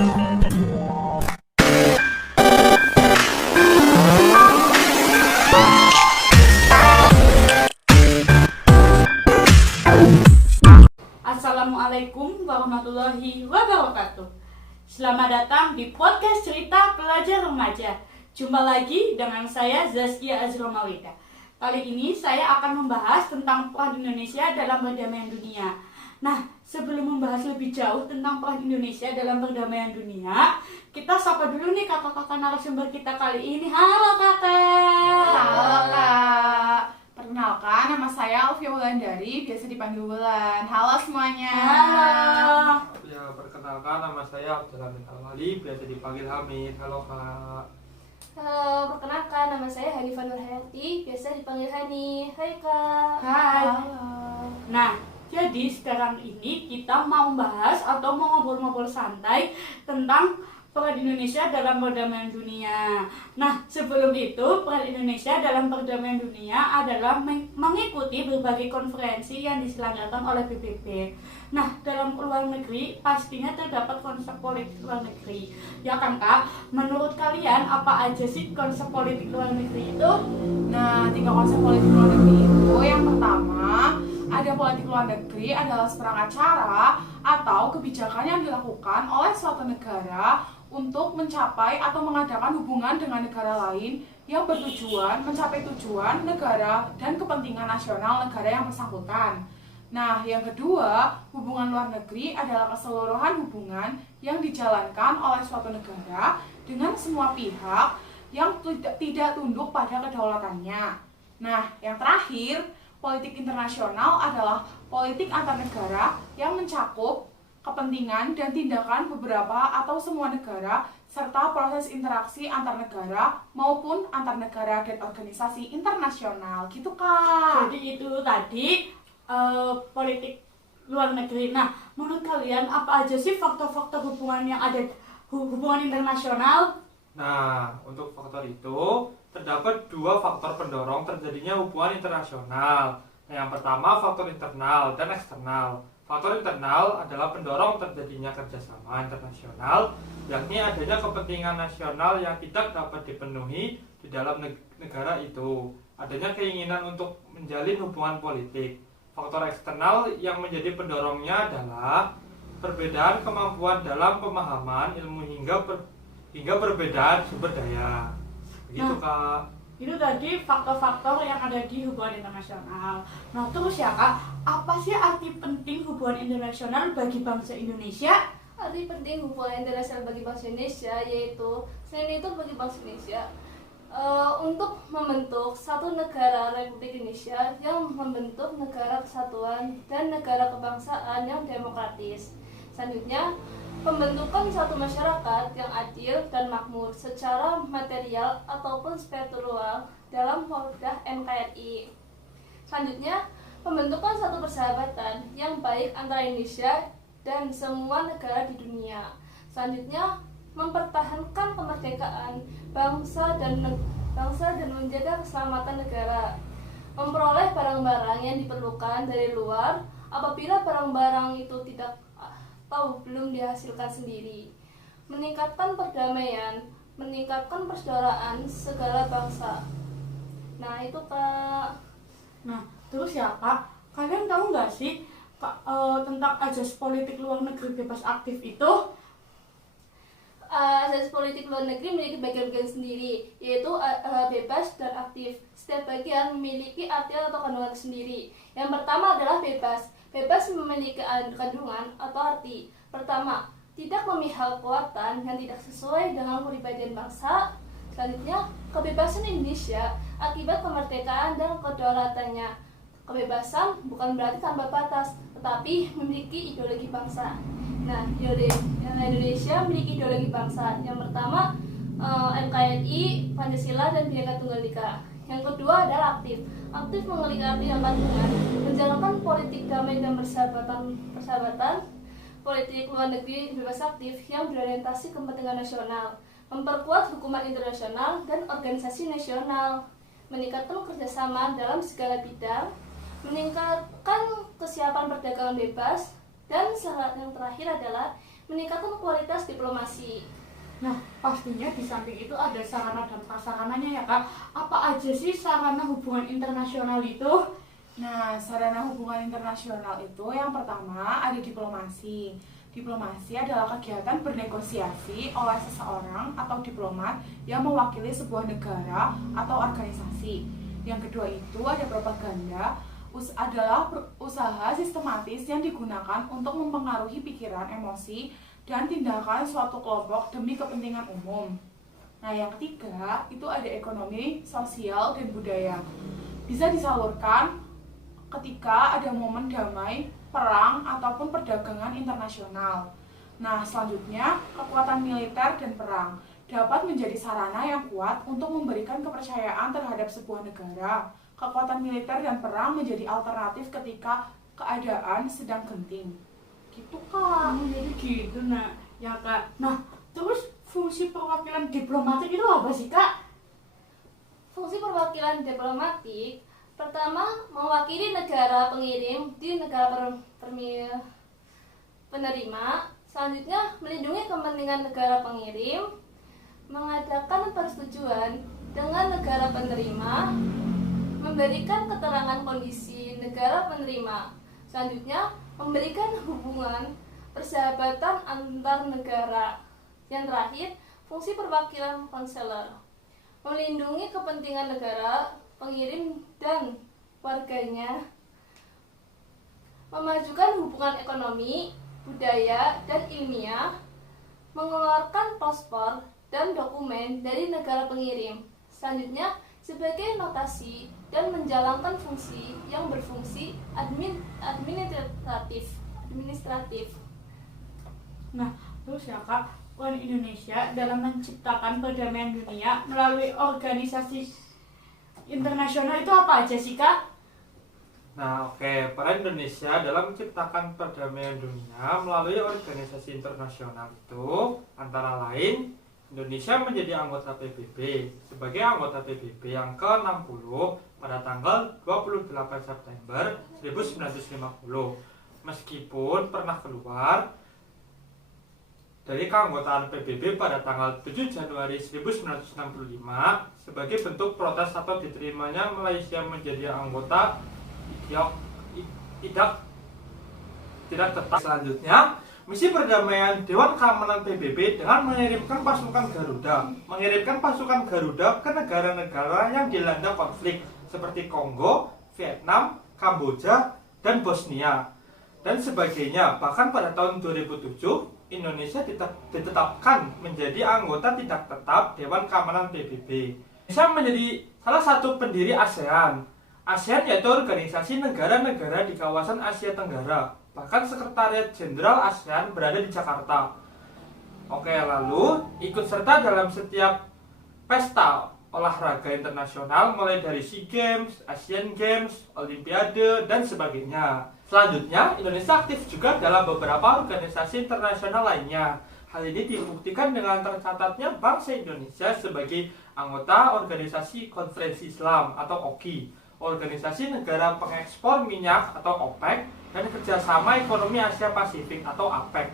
Assalamualaikum warahmatullahi wabarakatuh. Selamat datang di podcast cerita pelajar remaja. Jumpa lagi dengan saya Zaskia Azra Mawida. Kali ini saya akan membahas tentang peran Indonesia dalam perdamaian dunia. Nah, sebelum membahas lebih jauh tentang peran Indonesia dalam perdamaian dunia, kita sapa dulu nih kakak-kakak narasumber kita kali ini. Halo kakak. Halo Kak. Perkenalkan, nama saya Alfia Wulandari, biasa dipanggil Wulan. Halo semuanya. Halo. Ya, perkenalkan nama saya Abdul Hamid Al-Wali, biasa dipanggil Hamid. Halo Kak. Halo, perkenalkan nama saya Hanifah Nurhayati, biasa dipanggil Hani. Hai Kak. Hai. Halo. Nah, jadi sekarang ini kita mau bahas atau mau ngobrol-ngobrol santai tentang peran Indonesia dalam perdamaian dunia. Nah, sebelum itu, peran Indonesia dalam perdamaian dunia adalah mengikuti berbagai konferensi yang diselenggarakan oleh PBB. Nah, dalam luar negeri pastinya terdapat konsep politik luar negeri. Ya kan Kak? Menurut kalian apa aja sih konsep politik luar negeri itu? Nah, 3 konsep politik luar negeri itu, yang pertama, ada politik luar negeri adalah seperangkat cara atau kebijakan yang dilakukan oleh suatu negara untuk mencapai atau mengadakan hubungan dengan negara lain yang bertujuan mencapai tujuan negara dan kepentingan nasional negara yang bersangkutan. Nah, yang kedua, hubungan luar negeri adalah keseluruhan hubungan yang dijalankan oleh suatu negara dengan semua pihak yang tidak tunduk pada kedaulatannya. Nah, yang terakhir, politik internasional adalah politik antar negara yang mencakup kepentingan dan tindakan beberapa atau semua negara serta proses interaksi antar negara maupun antar negara dan organisasi internasional. Gitu Kak. Jadi itu tadi politik luar negeri. Nah, menurut kalian apa aja sih faktor-faktor hubungan yang ada hubungan internasional? Nah, untuk faktor itu terdapat 2 faktor pendorong terjadinya hubungan internasional. Nah, yang pertama faktor internal dan eksternal. Faktor internal adalah pendorong terjadinya kerjasama internasional, yakni adanya kepentingan nasional yang tidak dapat dipenuhi di dalam negara itu. Adanya keinginan untuk menjalin hubungan politik. Faktor eksternal yang menjadi pendorongnya adalah perbedaan kemampuan dalam pemahaman ilmu hingga perbedaan sumber daya. Begitu Kak. Itu tadi faktor-faktor yang ada di hubungan internasional. Nah, terus ya Kak, apa sih arti penting hubungan internasional bagi bangsa Indonesia? Arti penting hubungan internasional bagi bangsa Indonesia yaitu, selain itu bagi bangsa Indonesia, untuk membentuk satu negara Republik Indonesia yang membentuk negara kesatuan dan negara kebangsaan yang demokratis. Selanjutnya, pembentukan suatu masyarakat yang adil dan makmur secara material ataupun spiritual dalam wadah NKRI. Selanjutnya, pembentukan suatu persahabatan yang baik antara Indonesia dan semua negara di dunia. Selanjutnya, mempertahankan kemerdekaan bangsa dan menjaga keselamatan negara. Memperoleh barang-barang yang diperlukan dari luar apabila barang-barang itu tidak belum dihasilkan sendiri. Meningkatkan perdamaian, meningkatkan persaudaraan segala bangsa. Nah, itu Kak. Nah, terus ya Kak, kalian tahu nggak sih tentang azas politik luar negeri bebas aktif itu? Azas politik luar negeri memiliki bagian-bagian sendiri, yaitu bebas dan aktif. Setiap bagian memiliki arti atau kandungan sendiri. Yang pertama adalah bebas. Bebas memiliki kandungan atau arti. Pertama, tidak memihak kekuatan yang tidak sesuai dengan kepribadian bangsa. Selanjutnya, kebebasan Indonesia akibat kemerdekaan dan kedaulatannya. Kebebasan bukan berarti tanpa batas, tetapi memiliki ideologi bangsa. Nah, Indonesia memiliki ideologi bangsa. Yang pertama, NKRI, Pancasila, dan Bhinneka Tunggal Ika. Yang kedua adalah aktif. Aktif memiliki arti yang kandungan, menjalankan politik damai dan persahabatan, politik luar negeri bebas aktif yang berorientasi kepentingan nasional, memperkuat hukuman internasional dan organisasi nasional, meningkatkan kerjasama dalam segala bidang, meningkatkan kesiapan perdagangan bebas, dan yang terakhir adalah meningkatkan kualitas diplomasi. Nah, pastinya di samping itu ada sarana dan prasarananya ya Kak. Apa aja sih sarana hubungan internasional itu? Nah, sarana hubungan internasional itu yang pertama ada diplomasi. Diplomasi adalah kegiatan bernegosiasi oleh seseorang atau diplomat yang mewakili sebuah negara atau organisasi. Yang kedua itu ada propaganda, adalah usaha sistematis yang digunakan untuk mempengaruhi pikiran, emosi, dan tindakan suatu kelompok demi kepentingan umum. Nah, yang ketiga itu ada ekonomi, sosial, dan budaya. Bisa disalurkan ketika ada momen damai, perang, ataupun perdagangan internasional. Nah, selanjutnya kekuatan militer dan perang dapat menjadi sarana yang kuat untuk memberikan kepercayaan terhadap sebuah negara. Kekuatan militer dan perang menjadi alternatif ketika keadaan sedang genting. Gitu Kak. Jadi gitu nah, ya Kak. Nah, terus fungsi perwakilan diplomatik itu apa sih Kak? Fungsi perwakilan diplomatik pertama mewakili negara pengirim di negara penerima. Selanjutnya melindungi kepentingan negara pengirim, mengadakan persetujuan dengan negara penerima, memberikan keterangan kondisi negara penerima. Selanjutnya memberikan hubungan persahabatan antar negara. Yang terakhir, fungsi perwakilan konselor, melindungi kepentingan negara pengirim dan warganya, memajukan hubungan ekonomi, budaya, dan ilmiah, mengeluarkan paspor dan dokumen dari negara pengirim. Selanjutnya, sebagai notasi dan menjalankan fungsi yang berfungsi administratif. Nah, terus ya Kak, peran Indonesia dalam menciptakan perdamaian dunia melalui organisasi internasional itu apa aja sih Kak? Nah, oke, peran Indonesia dalam menciptakan perdamaian dunia melalui organisasi internasional itu antara lain Indonesia menjadi anggota PBB. Sebagai anggota PBB yang ke-60 pada tanggal 28 September 1950. Meskipun pernah keluar dari keanggotaan PBB pada tanggal 7 Januari 1965 sebagai bentuk protes atau diterimanya Malaysia menjadi anggota tidak tetap. Selanjutnya, misi perdamaian Dewan Keamanan PBB dengan mengirimkan pasukan Garuda ke negara-negara yang dilanda konflik seperti Kongo, Vietnam, Kamboja, dan Bosnia dan sebagainya. Bahkan pada tahun 2007 Indonesia ditetapkan menjadi anggota tidak tetap Dewan Keamanan PBB. Indonesia menjadi salah satu pendiri ASEAN. ASEAN yaitu organisasi negara-negara di kawasan Asia Tenggara. Bahkan Sekretariat Jenderal ASEAN berada di Jakarta. Oke, lalu ikut serta dalam setiap pesta olahraga internasional mulai dari SEA Games, Asian Games, Olimpiade, dan sebagainya. Selanjutnya, Indonesia aktif juga dalam beberapa organisasi internasional lainnya. Hal ini dibuktikan dengan tercatatnya bangsa Indonesia sebagai anggota Organisasi Konferensi Islam atau OKI, Organisasi Negara Pengekspor Minyak atau OPEC, dan Kerjasama Ekonomi Asia Pasifik atau APEC.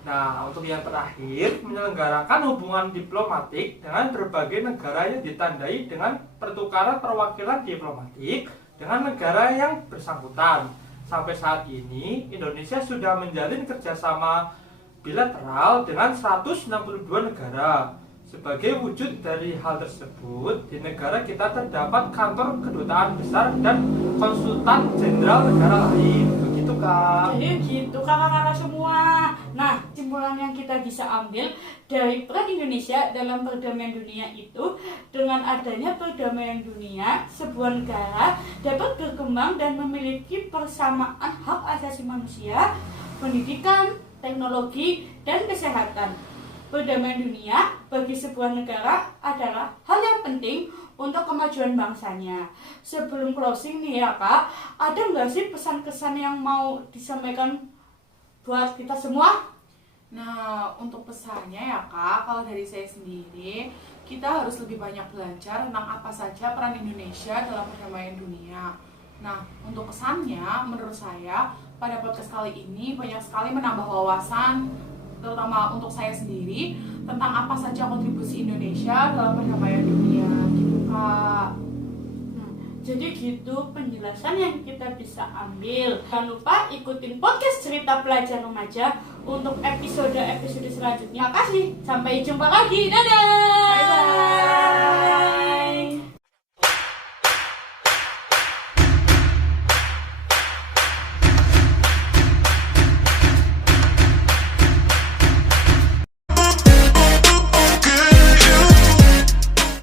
Nah, untuk yang terakhir, menyelenggarakan hubungan diplomatik dengan berbagai negara yang ditandai dengan pertukaran perwakilan diplomatik dengan negara yang bersangkutan. Sampai saat ini, Indonesia sudah menjalin kerjasama bilateral dengan 162 negara. Sebagai wujud dari hal tersebut, di negara kita terdapat kantor kedutaan besar dan konsultan jenderal negara lain. Begitu Kak. Jadi gitu kakak-kakak semua. Nah, kesimpulan yang kita bisa ambil dari peran Indonesia dalam perdamaian dunia itu, dengan adanya perdamaian dunia, sebuah negara dapat berkembang dan memiliki persamaan hak asasi manusia, pendidikan, teknologi, dan kesehatan. Perdamaian dunia bagi sebuah negara adalah hal yang penting untuk kemajuan bangsanya. Sebelum closing nih ya Kak, ada nggak sih pesan-kesan yang mau disampaikan buat kita semua? Nah, untuk pesannya ya Kak, kalau dari saya sendiri, kita harus lebih banyak belajar tentang apa saja peran Indonesia dalam perdamaian dunia. Nah, untuk kesannya, menurut saya, pada podcast kali ini banyak sekali menambah wawasan terutama untuk saya sendiri, tentang apa saja kontribusi Indonesia dalam perdamaian dunia gitu Kak. Nah, jadi gitu penjelasan yang kita bisa ambil. Jangan lupa ikutin podcast Cerita Pelajar Remaja untuk episode-episode selanjutnya. Makasih, sampai jumpa lagi, dadah!